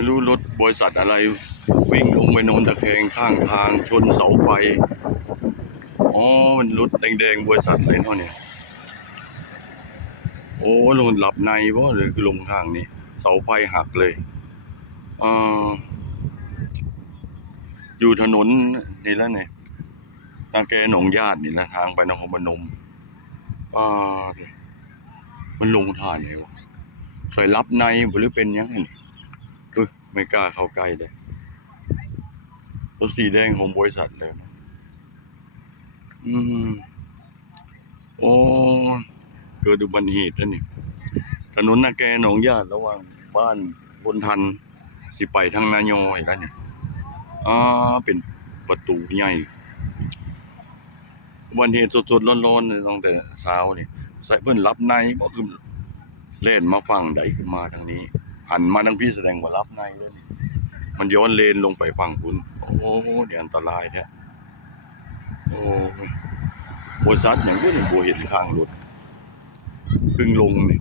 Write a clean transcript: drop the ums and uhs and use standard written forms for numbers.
ไม่รู้รถบริษัทอะไรวิ่งลงไปนอนตะแคงข้างทางชนเสาไฟอ๋อมันรถแดงๆบริษัทอะไรเนาะเนี่ยโอ้ลงหลับในเพราะเลยคือลงทางนี้เสาไฟหักเลยอ่าอยู่ถนนนี่แล้วเนี่ยนาแกหนองญาตินี่แหละทางไปนครพนมอ่ามันลงท่าไหนวะใส่รับในหรือเป็นยังไงไม่กล้าเข้าใกล้เลยรถสีแดงของบริษัทเลยนะอืมโอ้เกิดอุบัติเหตุแล้วนี่ถนนนาแกหนองญาติระหว่างบ้านบนทันสิไปทางนายอยแล้วเนี่ยเป็นประตูใหญ่อุบัติเหตุสดๆร้อนๆเลยตั้งแต่เช้านี่ใส่เพื่อนรับในบอกคือเล่นมาฝั่งใดขึ้นมาทางนี้หันมาทางพี่แสดงว่ารับในเลยนี่มันย้อนเลนลงไปฝั่งคุณโอ้เดี๋ยวอันตรายแท้โอ้บริษัทอย่างนี้เนี่ยบัวเห็นข้างรถเพิ่งลงนี่